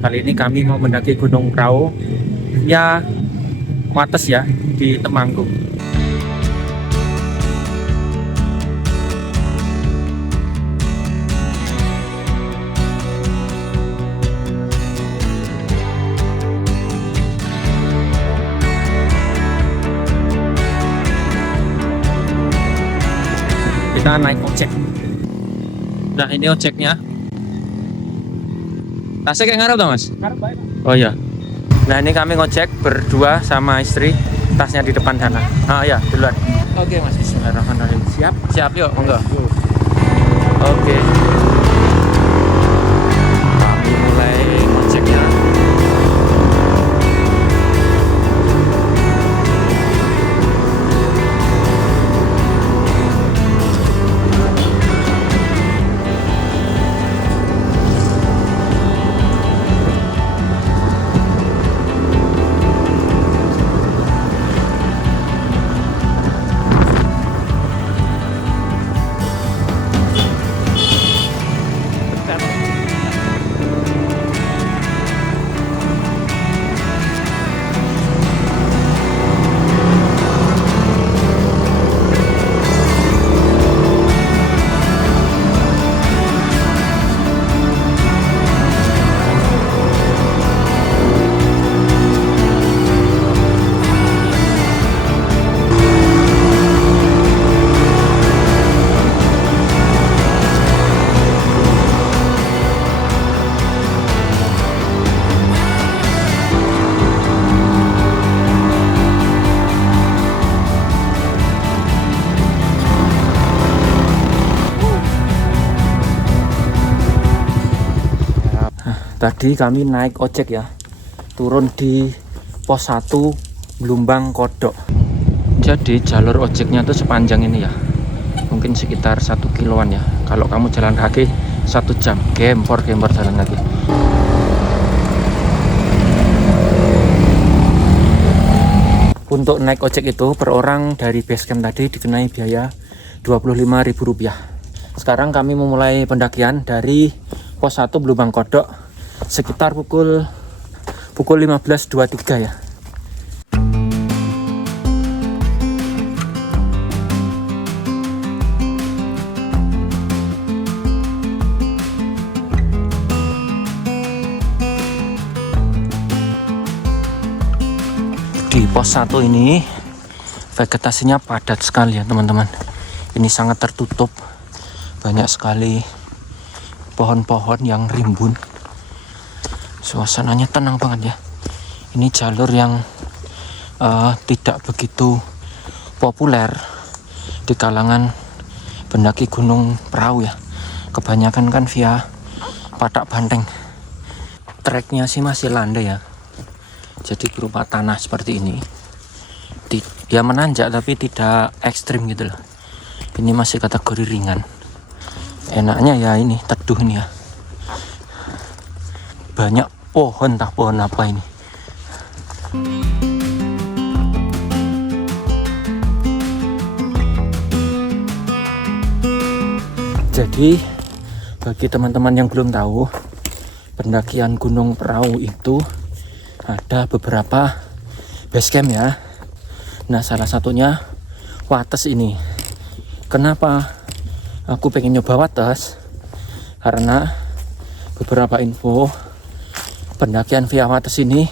Kali ini kami mau mendaki Gunung Prau ya, Wates ya, di Temanggung. Kita naik ojek. Nah, ini ojeknya. Tasnya kayak ngarep dong, Mas? Ngarep baik. Oh iya. Nah, ini kami ngojek berdua sama istri. Tasnya di depan sana. Ah ya, duluan. Oke, Mas. Bismillahirrahmanirrahim. Siap? Siap, yuk. Monggo. Oke. Kami mulai ngojeknya. Tadi kami naik ojek ya, turun di pos 1 Blumbang Kodok. Jadi jalur ojeknya tuh sepanjang ini ya, mungkin sekitar 1 kiloan ya. Kalau kamu jalan kaki 1 jam, gempor jalan kaki. Untuk naik ojek itu per orang dari base camp tadi dikenai biaya Rp25.000. Sekarang kami memulai pendakian dari pos 1 Blumbang Kodok sekitar pukul 15.23 ya. Di pos 1 ini vegetasinya padat sekali ya teman-teman. Ini sangat tertutup, banyak sekali pohon-pohon yang rimbun. Suasananya tenang banget ya. Ini jalur yang tidak begitu populer di kalangan pendaki Gunung Prau ya. Kebanyakan kan via Patak Banteng. Treknya sih masih landai ya, jadi berupa tanah seperti ini. Dia menanjak tapi tidak ekstrim gitu loh. Ini masih kategori ringan. Enaknya ya ini teduh nih ya. Banyak pohon, tak pohon apa ini. Jadi bagi teman-teman yang belum tahu, pendakian Gunung Prau itu ada beberapa base camp ya. Nah, salah satunya Wates ini. Kenapa aku pengen nyoba Wates? Karena beberapa info, pendakian via Wates ini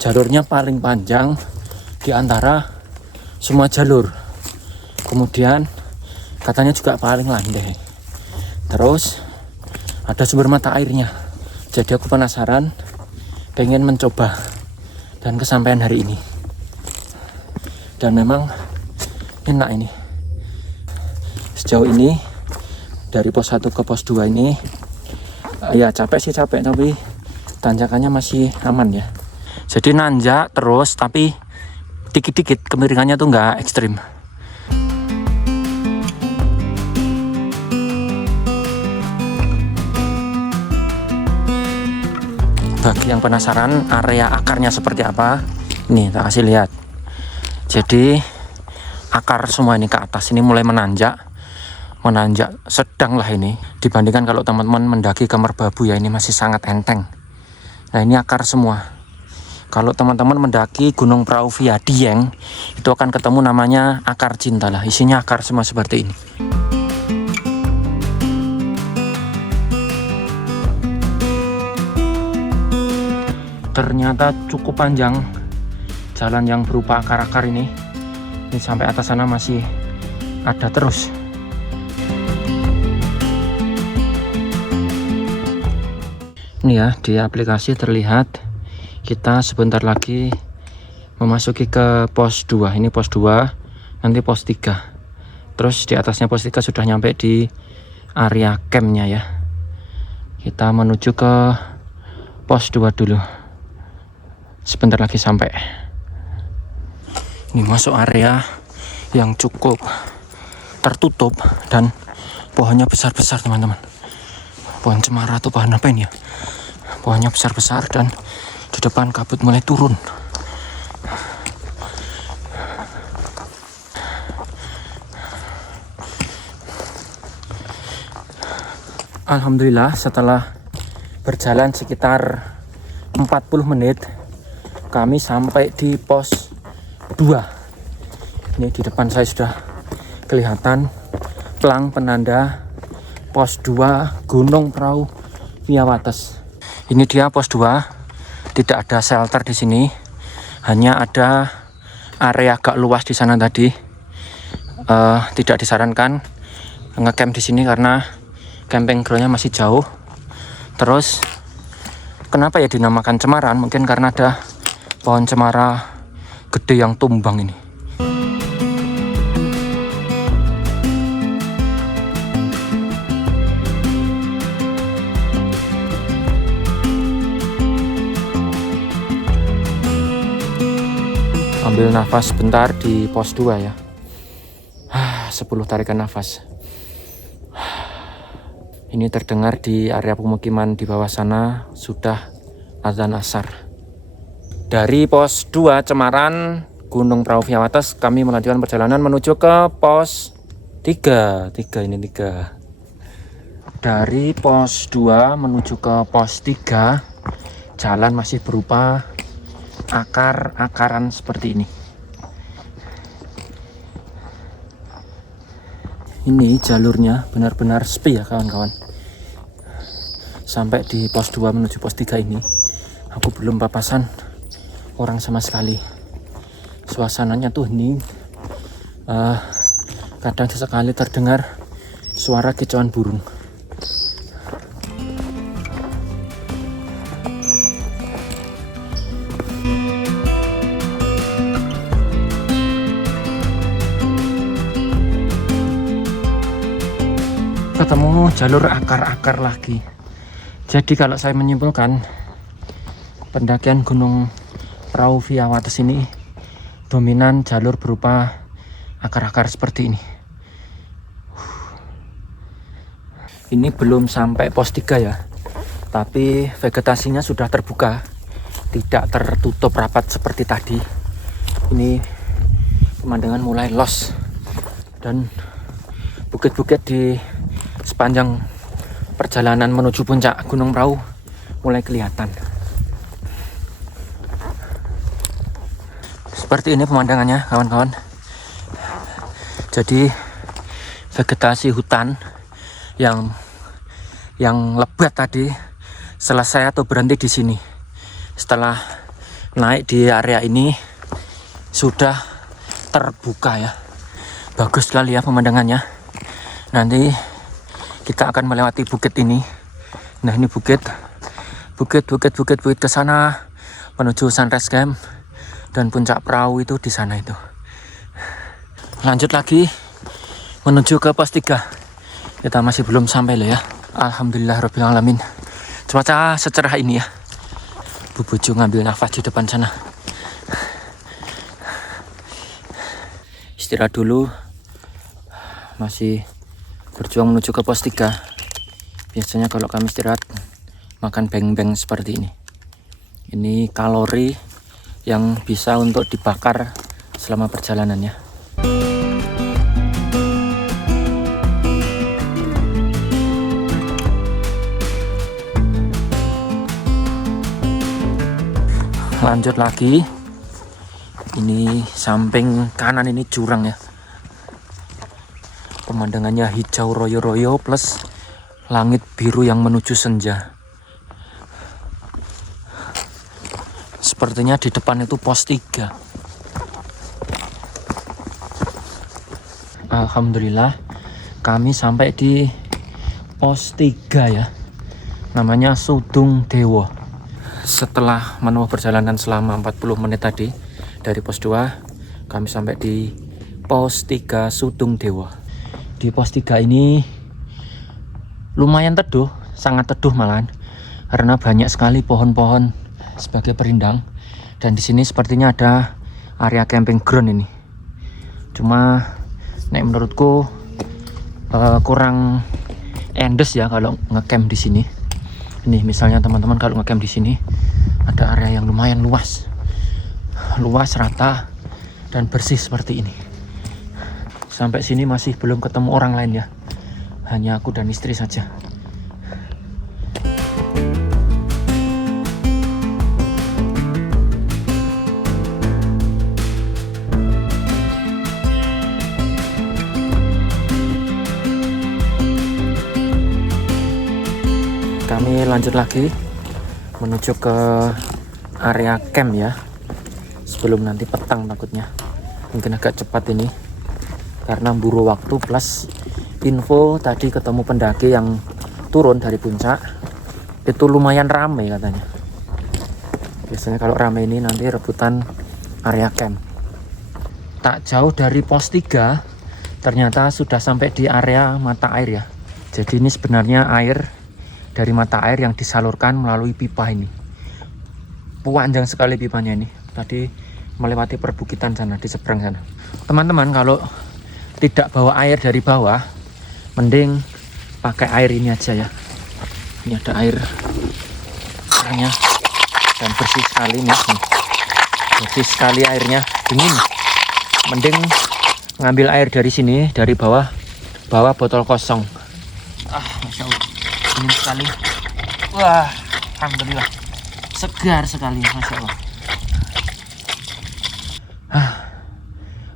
jalurnya paling panjang di antara semua jalur. Kemudian katanya juga paling landai. Terus ada sumber mata airnya. Jadi aku penasaran, pengen mencoba, dan kesampaian hari ini. Dan memang enak ini. Sejauh ini dari pos 1 ke pos 2 ini ya capek sih, capek, tapi tanjakannya masih aman ya. Jadi nanjak terus tapi dikit-dikit, kemiringannya tuh nggak ekstrim. Bagi yang penasaran area akarnya seperti apa, nih tak kasih lihat. Jadi akar semua ini ke atas ini mulai menanjak sedang lah ini, dibandingkan kalau teman-teman mendaki ke Merbabu ya, ini masih sangat enteng. Nah ini akar semua. Kalau teman-teman mendaki Gunung Prau via Dieng, itu akan ketemu namanya akar cinta lah. Isinya akar semua seperti ini. Ternyata cukup panjang jalan yang berupa akar-akar ini. Ini sampai atas sana masih ada terus. Ini ya, di aplikasi terlihat kita sebentar lagi memasuki ke pos 2. Ini pos 2, nanti pos 3. Terus di atasnya pos 3 sudah nyampe di area campnya ya. Kita menuju ke pos 2 dulu. Sebentar lagi sampai. Ini masuk area yang cukup tertutup dan pohonnya besar-besar teman-teman. Pohon cemara atau pohon apa ini ya? Pohonnya besar-besar dan di depan kabut mulai turun. Alhamdulillah setelah berjalan sekitar 40 menit kami sampai di pos 2. Ini di depan saya sudah kelihatan pelang penanda pos 2 Gunung Prau via Wates. Ini dia pos 2. Tidak ada shelter di sini. Hanya ada area agak luas di sana tadi. Tidak disarankan ngecamp di sini karena camping groundnya masih jauh. Terus kenapa ya dinamakan cemaran? Mungkin karena ada pohon cemara gede yang tumbang ini. Ambil nafas sebentar di pos 2 ya. 10 tarikan nafas. Ini terdengar di area pemukiman di bawah sana sudah azan asar. Dari pos 2 Cemaran Gunung Prau via Wates kami melanjutkan perjalanan menuju ke pos 3. Dari pos 2 menuju ke pos 3 jalan masih berupa akar-akaran seperti ini. Ini jalurnya benar-benar sepi ya kawan-kawan. Sampai di pos 2 menuju pos 3 ini aku belum papasan orang sama sekali. Suasananya tuh hening. Kadang sesekali terdengar suara kicauan burung. Ketemu jalur akar-akar lagi. Jadi kalau saya menyimpulkan pendakian Gunung Prau via Wates ini dominan jalur berupa akar-akar seperti ini. Ini belum sampai pos 3 ya, tapi vegetasinya sudah terbuka, tidak tertutup rapat seperti tadi. Ini pemandangan mulai los dan bukit-bukit di sepanjang perjalanan menuju puncak Gunung Prau mulai kelihatan. Seperti ini pemandangannya kawan-kawan. Jadi vegetasi hutan yang lebat tadi selesai atau berhenti di sini. Setelah naik di area ini sudah terbuka ya. Bagus sekali ya pemandangannya. Nanti kita akan melewati bukit ini. Nah ini bukit ke sana menuju Sunrise Camp dan puncak perahu itu di sana itu. Lanjut lagi menuju ke pos 3. Kita masih belum sampai loh ya. Alhamdulillah rabbil alamin. Cuaca secerah ini ya. Bu Bojo ngambil nafas di depan sana. Istirahat dulu. Masih berjuang menuju ke pos 3. Biasanya kalau kami istirahat makan beng-beng seperti ini. Ini kalori yang bisa untuk dibakar selama perjalanannya. Lanjut lagi. Ini samping kanan ini jurang ya. Pemandangannya hijau royo-royo plus langit biru yang menuju senja. Sepertinya di depan itu pos 3. Alhamdulillah kami sampai di pos 3 ya. Namanya Sudung Dewo. Setelah menempuh perjalanan selama 40 menit tadi dari pos 2, kami sampai di pos 3 Sudung Dewo. Di pos 3 ini lumayan teduh, sangat teduh malahan, karena banyak sekali pohon-pohon sebagai perindang. Dan di sini sepertinya ada area camping ground ini. Cuma menurutku kurang endes ya kalau ngecamp di sini. Ini misalnya teman-teman kalau ngecamp di sini ada area yang lumayan luas, rata dan bersih seperti ini. Sampai sini masih belum ketemu orang lain ya, hanya aku dan istri saja. Kami lanjut lagi menuju ke area camp ya, sebelum nanti petang takutnya. Mungkin agak cepat ini karena buru waktu, plus info tadi ketemu pendaki yang turun dari puncak itu lumayan ramai katanya. Biasanya kalau ramai ini nanti rebutan area camp. Tak jauh dari pos 3 ternyata sudah sampai di area mata air ya. Jadi ini sebenarnya air dari mata air yang disalurkan melalui pipa ini. Panjang sekali pipanya ini. Tadi melewati perbukitan sana, di seberang sana. Teman-teman kalau tidak bawa air dari bawah, mending pakai air ini aja ya. Ini ada air airnya dan bersih sekali nih. Bersih sekali airnya, dingin. Mending ngambil air dari sini, dari bawah, bawa botol kosong. Masya Allah, dingin sekali. Wah, alhamdulillah, segar sekali, Masya Allah.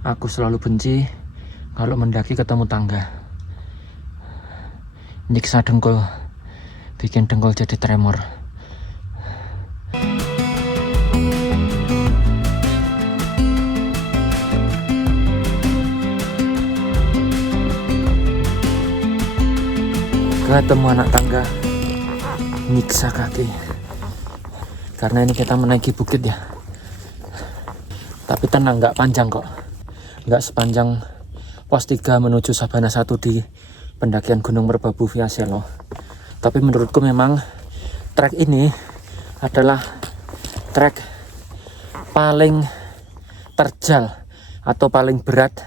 Aku selalu benci kalau mendaki ketemu tangga. Nyiksa dengkul, bikin dengkul jadi tremor. Ketemu anak tangga, nyiksa kaki. Karena ini kita menaiki bukit ya. Tapi tenang, nggak panjang kok. Nggak sepanjang pos 3 menuju Sabana 1 di pendakian Gunung Merbabu via Selo. Tapi menurutku memang trek ini adalah trek paling terjal atau paling berat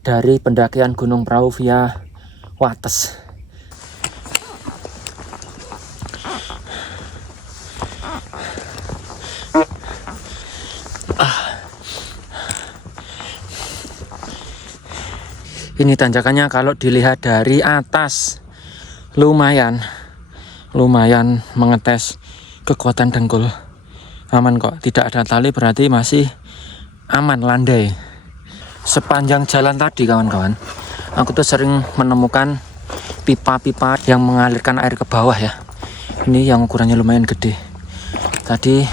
dari pendakian Gunung Prau via Wates. Ini tanjakannya kalau dilihat dari atas lumayan mengetes kekuatan dengkul. Aman kok, tidak ada tali, berarti masih aman, landai. Sepanjang jalan tadi kawan-kawan, aku tuh sering menemukan pipa-pipa yang mengalirkan air ke bawah ya. Ini yang ukurannya lumayan gede. Tadi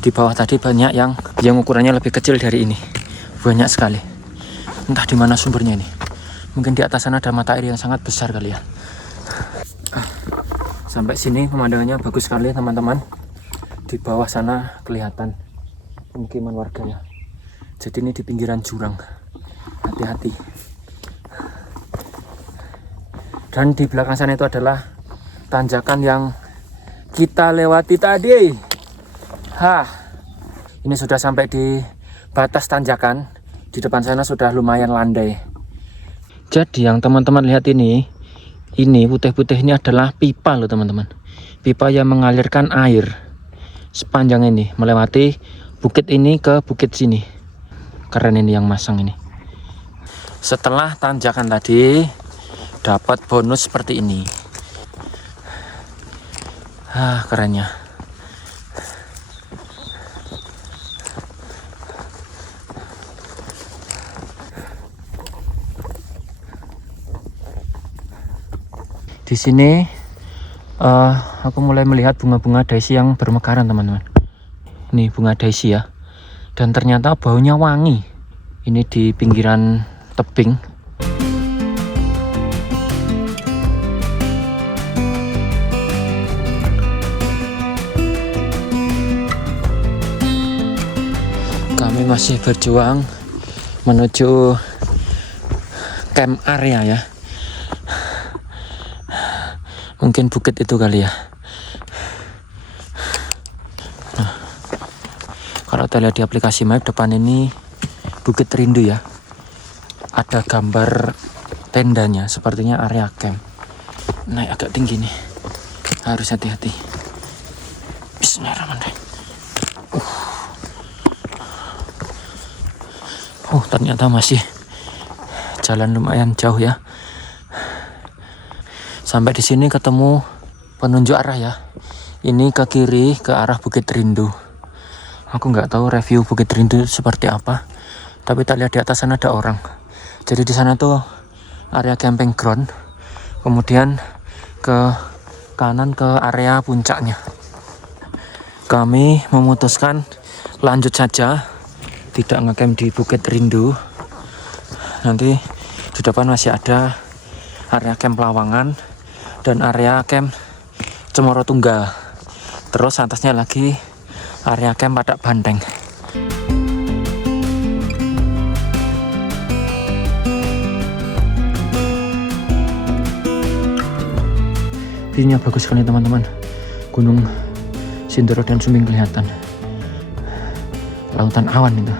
di bawah tadi banyak yang ukurannya lebih kecil dari ini. Banyak sekali. Entah di mana sumbernya ini. Mungkin di atas sana ada mata air yang sangat besar kali ya. Sampai sini pemandangannya bagus sekali teman-teman. Di bawah sana kelihatan pemukiman warganya. Jadi ini di pinggiran jurang. Hati-hati. Dan di belakang sana itu adalah tanjakan yang kita lewati tadi. Ini sudah sampai di batas tanjakan. Di depan sana sudah lumayan landai. Jadi yang teman-teman lihat ini putih-putih ini adalah pipa loh teman-teman. Pipa yang mengalirkan air sepanjang ini melewati bukit ini ke bukit sini. Keren ini yang masang ini. Setelah tanjakan tadi dapat bonus seperti ini. Kerennya. Di sini aku mulai melihat bunga-bunga daisy yang bermekaran, teman-teman. Ini bunga daisy ya. Dan ternyata baunya wangi. Ini di pinggiran tebing. Kami masih berjuang menuju camp area ya. Mungkin bukit itu kali ya. Nah, kalau kita lihat di aplikasi map, depan ini Bukit Rindu ya. Ada gambar tendanya, sepertinya area camp. Naik agak tinggi nih, harus hati-hati. Bismillahirrahmanirrahim. Ternyata masih jalan lumayan jauh ya. Sampai di sini ketemu penunjuk arah ya. Ini ke kiri ke arah Bukit Rindu. Aku nggak tahu review Bukit Rindu seperti apa. Tapi tak lihat di atas sana ada orang. Jadi di sana tuh area camping ground. Kemudian ke kanan ke area puncaknya. Kami memutuskan lanjut saja, tidak ngecamp di Bukit Rindu. Nanti di depan masih ada area camp Lawangan dan area camp Cemoro Tunggal. Terus atasnya lagi area camp Padak Banteng. View-nya bagus sekali, teman-teman. Gunung Sindoro dan Sumbing kelihatan. Lautan awan itu.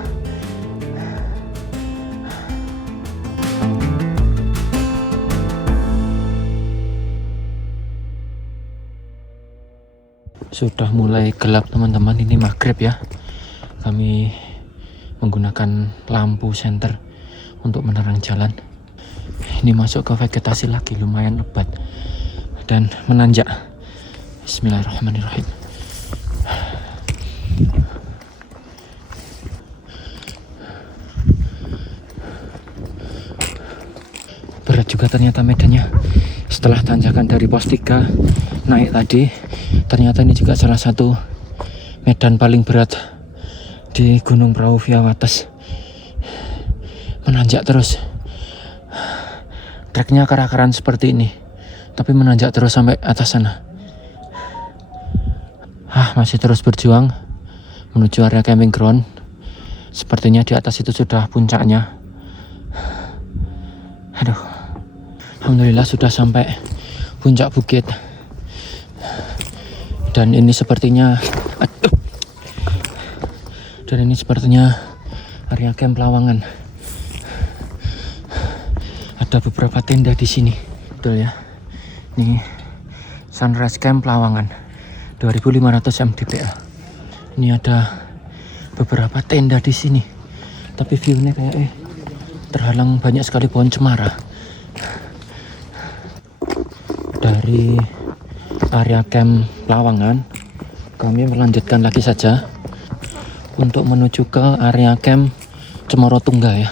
Sudah mulai gelap, teman-teman. Ini maghrib ya. Kami menggunakan lampu senter untuk menerang jalan. Ini masuk ke vegetasi lagi, lumayan lebat dan menanjak. Bismillahirrahmanirrahim. Berat juga ternyata medannya. Setelah tanjakan dari pos 3 naik tadi, ternyata ini juga salah satu medan paling berat di Gunung Prau Via Wates. Menanjak terus. Treknya akar-akaran seperti ini, tapi menanjak terus sampai atas sana. Masih terus berjuang menuju area camping ground. Sepertinya di atas itu sudah puncaknya. Alhamdulillah sudah sampai puncak bukit. Dan ini sepertinya area camp Lawangan. Ada beberapa tenda di sini, betul ya. Ini Sunrise Camp Lawangan 2500 mdpl. Ini ada beberapa tenda di sini, tapi view-nya kayak terhalang banyak sekali pohon cemara. Dari area camp Lawangan, kami melanjutkan lagi saja untuk menuju ke area camp Cemoro Tunggal ya.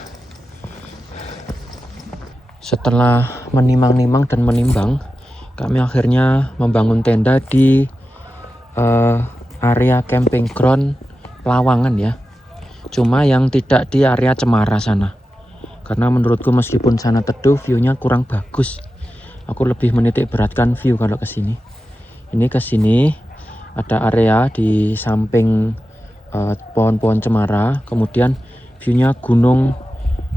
Setelah menimang-nimang dan menimbang, kami akhirnya membangun tenda di area camping ground Lawangan ya. Cuma yang tidak di area Cemara sana. Karena menurutku meskipun sana teduh, view-nya kurang bagus. Aku lebih menitik beratkan view kalau ke sini. Ini ke sini ada area di samping pohon-pohon cemara, kemudian view-nya Gunung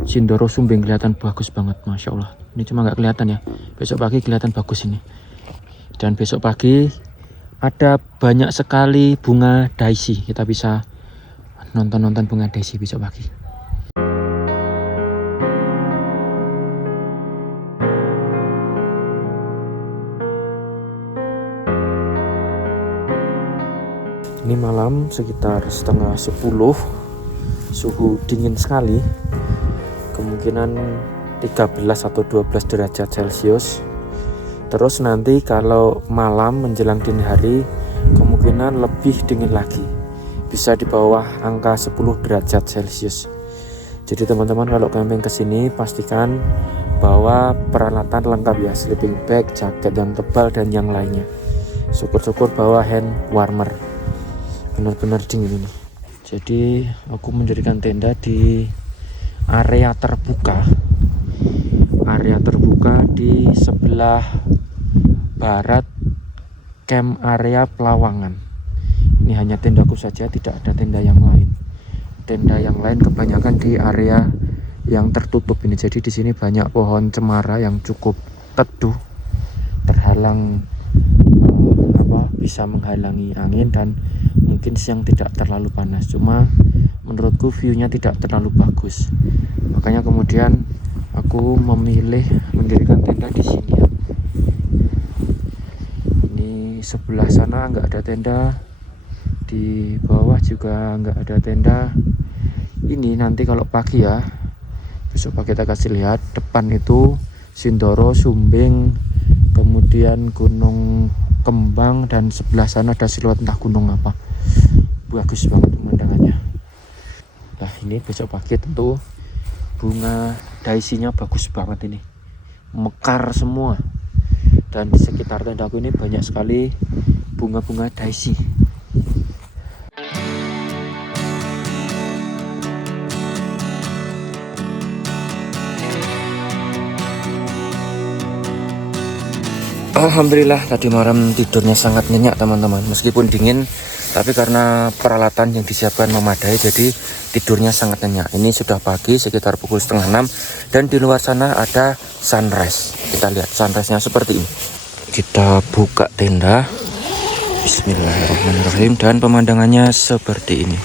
Sindoro Sumbing kelihatan bagus banget, masya Allah. Ini cuma nggak kelihatan ya. Besok pagi kelihatan bagus ini. Dan besok pagi ada banyak sekali bunga daisy. Kita bisa nonton bunga daisy besok pagi. Ini malam sekitar 9:30, suhu dingin sekali, kemungkinan 13 atau 12 derajat Celcius. Terus nanti kalau malam menjelang dini hari, kemungkinan lebih dingin lagi, bisa di bawah angka 10 derajat Celcius. Jadi teman-teman kalau camping ke sini pastikan bawa peralatan lengkap ya, sleeping bag, jaket yang tebal dan yang lainnya. Syukur-syukur bawa hand warmer, benar-benar dingin ini. Jadi aku mendirikan tenda di area terbuka di sebelah barat camp area Pelawangan. Ini hanya tendaku saja, tidak ada tenda yang lain. Tenda yang lain kebanyakan di area yang tertutup ini. Jadi di sini banyak pohon cemara yang cukup teduh, terhalang bisa menghalangi angin, dan mungkin siang tidak terlalu panas. Cuma menurutku view-nya tidak terlalu bagus. Makanya kemudian aku memilih mendirikan tenda di sini ya. Ini sebelah sana nggak ada tenda, di bawah juga nggak ada tenda. Ini nanti kalau pagi ya, besok pagi kita kasih lihat. Depan itu Sindoro, Sumbing, kemudian Gunung Kembang, dan sebelah sana ada siluet entah gunung apa. Bagus banget pemandangannya. Nah ini besok pagi tentu bunga daisinya bagus banget ini, mekar semua. Dan di sekitar tendaku ini banyak sekali bunga-bunga daisi. Alhamdulillah tadi malam tidurnya sangat nyenyak teman-teman. Meskipun dingin, tapi karena peralatan yang disiapkan memadai, jadi tidurnya sangat nyenyak. Ini sudah pagi sekitar pukul 5:30 dan di luar sana ada sunrise. Kita lihat sunrise-nya seperti ini. Kita buka tenda. Bismillahirrahmanirrahim, dan pemandangannya seperti ini.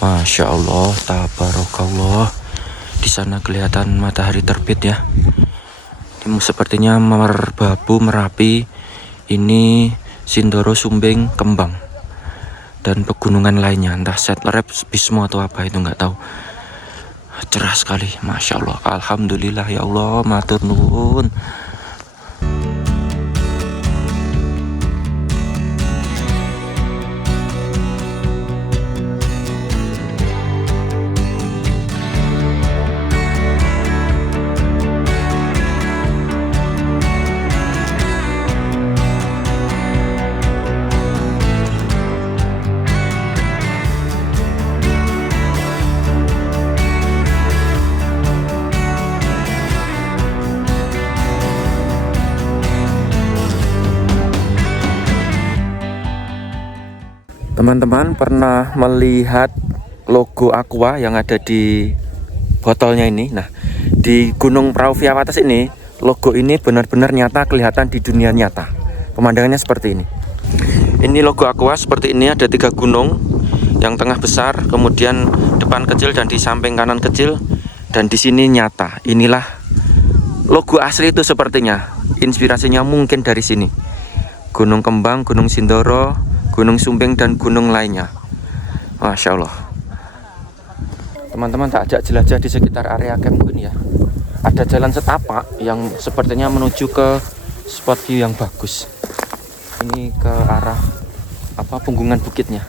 Masya Allah, tabarakallah. Di sana kelihatan matahari terbit ya. Sepertinya Merbabu, Merapi, ini Sindoro, Sumbing, Kembang, dan pegunungan lainnya, entah Setlep, Bismo atau apa itu nggak tahu. Cerah sekali, Masya Allah. Alhamdulillah ya Allah, matur nuwun. Teman-teman pernah melihat logo Aqua yang ada di botolnya ini? Nah, di Gunung Prau Viawatas ini, logo ini benar-benar nyata, kelihatan di dunia nyata. Pemandangannya seperti ini. Ini logo Aqua seperti ini, ada 3 gunung, yang tengah besar, kemudian depan kecil, dan di samping kanan kecil, dan di sini nyata. Inilah logo asli itu sepertinya. Inspirasinya mungkin dari sini. Gunung Kembang, Gunung Sindoro, Gunung Sumbing, dan gunung lainnya. Masya Allah. Teman-teman tak ajak jelajah di sekitar area camp ini ya. Ada jalan setapak yang sepertinya menuju ke spot view yang bagus. Ini ke arah punggungan bukitnya.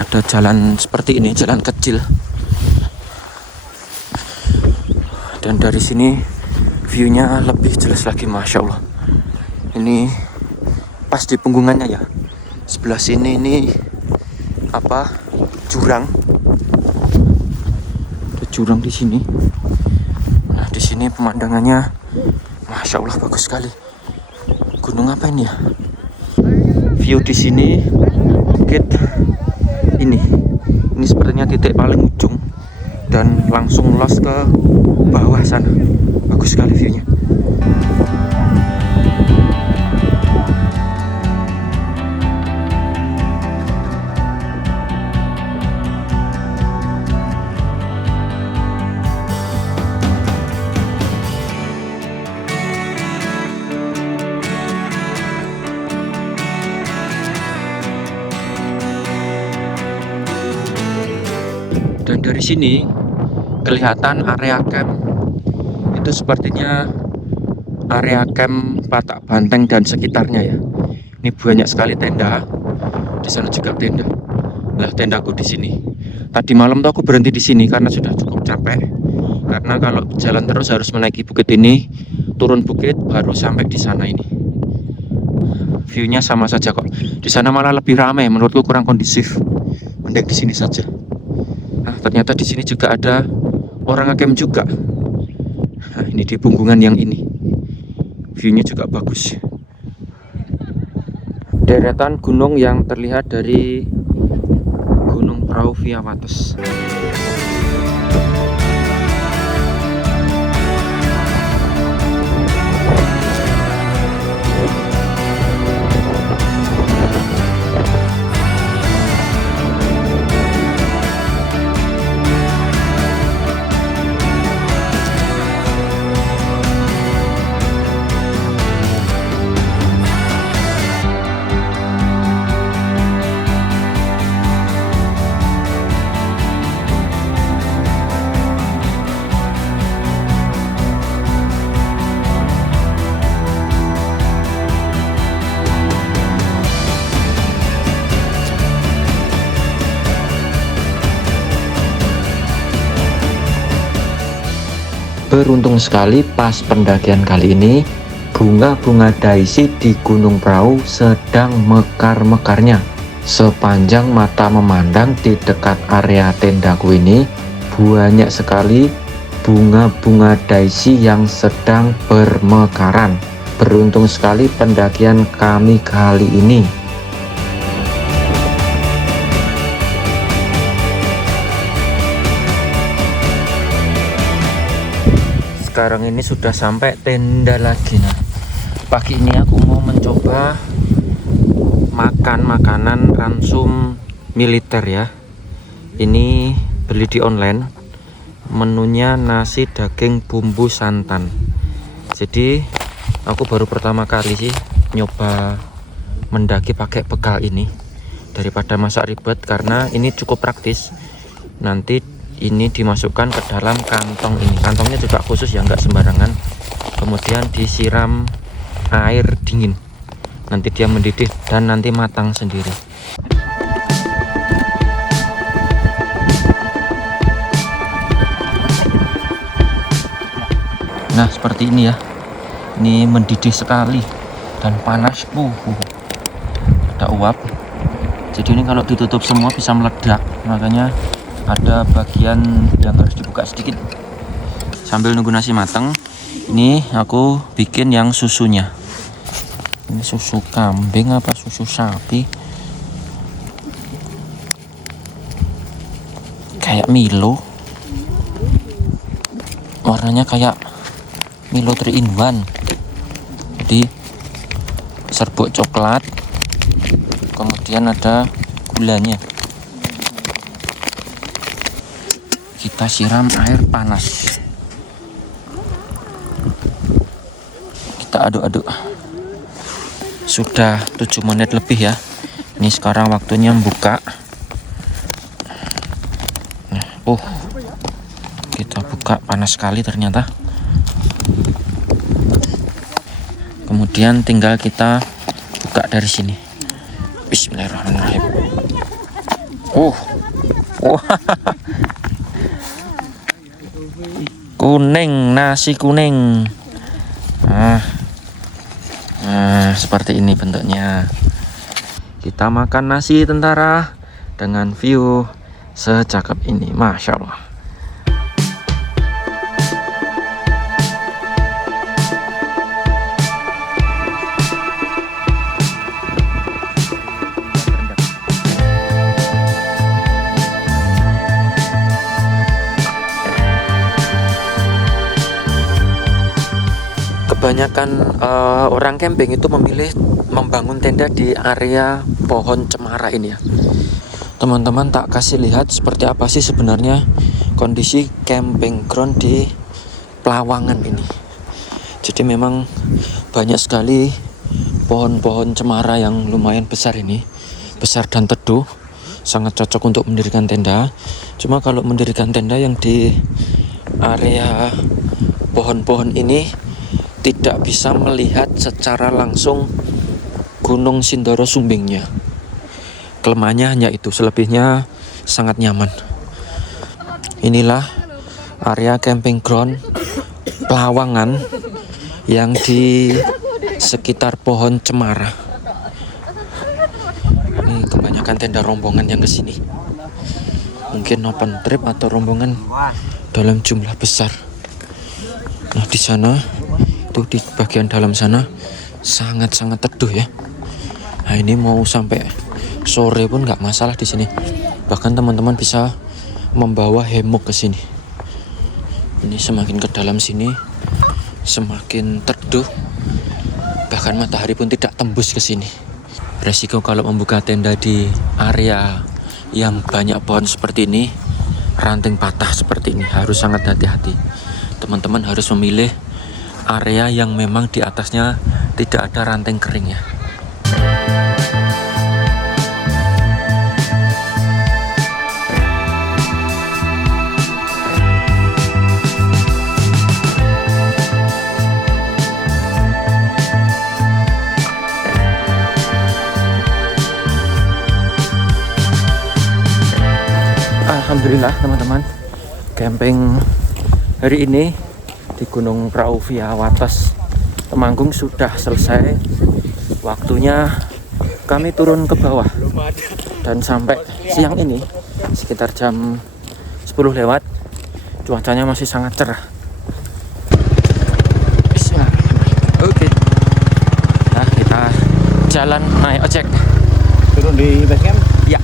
Ada jalan seperti ini, jalan kecil. Dan dari sini view-nya lebih jelas lagi, Masya Allah. Ini pas di punggungannya ya. Sebelah sini ini jurang. Ada jurang di sini. Nah, di sini pemandangannya Masya Allah bagus sekali. Gunung apa ini ya? View di sini bukit ini. Ini sepertinya titik paling ujung dan langsung los ke bawah sana. Bagus sekali view-nya. Dan dari sini kelihatan area camp itu sepertinya area camp Patak Banteng dan sekitarnya ya. Ini banyak sekali tenda. Di sana juga tenda. Nah, tendaku di sini. Tadi malam tuh aku berhenti di sini karena sudah cukup capek. Karena kalau jalan terus harus menaiki bukit ini, turun bukit baru sampai di sana ini. View-nya sama saja kok. Di sana malah lebih ramai, menurutku kurang kondusif. Mending di sini saja. Nah, ternyata di sini juga ada orang ngecamp juga. Nah, ini di punggungan yang ini. View-nya juga bagus. Deretan gunung yang terlihat dari Gunung Prau Via Wates. Beruntung sekali pas pendakian kali ini bunga-bunga daisy di Gunung Prau sedang mekar-mekarnya. Sepanjang mata memandang di dekat area tendaku ini banyak sekali bunga-bunga daisy yang sedang bermekaran. Beruntung sekali pendakian kami kali ini. Sekarang ini sudah sampai tenda lagi. Nah, pagi ini aku mau mencoba makan makanan ransum militer ya. Ini beli di online. Menunya nasi daging bumbu santan. Jadi aku baru pertama kali sih nyoba mendaki pakai bekal ini, daripada masak ribet, karena ini cukup praktis. Nanti ini dimasukkan ke dalam kantong ini. Kantongnya juga khusus ya, nggak sembarangan. Kemudian disiram air dingin. Nanti dia mendidih dan nanti matang sendiri. Nah, seperti ini ya. Ini mendidih sekali dan panas. Ada uap. Jadi ini kalau ditutup semua bisa meledak. Makanya ada bagian yang harus dibuka sedikit. Sambil nunggu nasi matang, ini aku bikin yang susunya. Ini susu kambing apa susu sapi? Kayak Milo. Warnanya kayak Milo 3 in 1. Jadi serbuk coklat, kemudian ada gulanya. Kita siram air panas, kita aduk-aduk. Sudah 7 menit lebih ya. Ini sekarang waktunya buka. Nah, kita buka, panas sekali ternyata. Kemudian tinggal kita buka dari sini. Bismillahirrahmanirrahim. Kuning, nasi kuning. Seperti ini bentuknya. Kita makan nasi tentara dengan view secakep ini, Masya Allah. Kebanyakan orang camping itu memilih membangun tenda di area pohon cemara ini ya. Teman-teman tak kasih lihat seperti apa sih sebenarnya kondisi camping ground di Pelawangan ini. Jadi memang banyak sekali pohon-pohon cemara yang lumayan besar ini, besar dan teduh, sangat cocok untuk mendirikan tenda. Cuma kalau mendirikan tenda yang di area pohon-pohon ini tidak bisa melihat secara langsung Gunung Sindoro Sumbingnya. Kelemahannya hanya itu, selebihnya sangat nyaman. Inilah area camping ground Pelawangan yang di sekitar pohon cemara. Ini kebanyakan tenda rombongan yang kesini. Mungkin open trip atau rombongan dalam jumlah besar. Nah di sana, tuh di bagian dalam sana sangat-sangat teduh ya. Nah ini mau sampai sore pun nggak masalah di sini. Bahkan teman-teman bisa membawa hammock ke sini. Ini semakin ke dalam sini semakin teduh, bahkan matahari pun tidak tembus ke sini. Resiko kalau membuka tenda di area yang banyak pohon seperti ini, ranting patah seperti ini, harus sangat hati-hati. Teman-teman harus memilih area yang memang di atasnya tidak ada ranting kering ya. Alhamdulillah teman-teman, camping hari ini di Gunung Prau via Wates Temanggung sudah selesai. Waktunya kami turun ke bawah dan sampai siang ini sekitar jam 10 lewat, cuacanya masih sangat cerah. Bismillahirrahmanirrahim. Oke. Nah kita jalan naik ojek. Turun di base camp? Ya.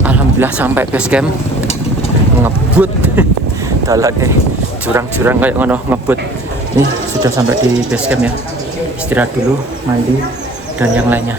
Alhamdulillah sampai base camp. Ngebut dalannya jurang-jurang kayak ngono, ngebut. Nih sudah sampai di base camp ya. Istirahat dulu, mandi dan yang lainnya.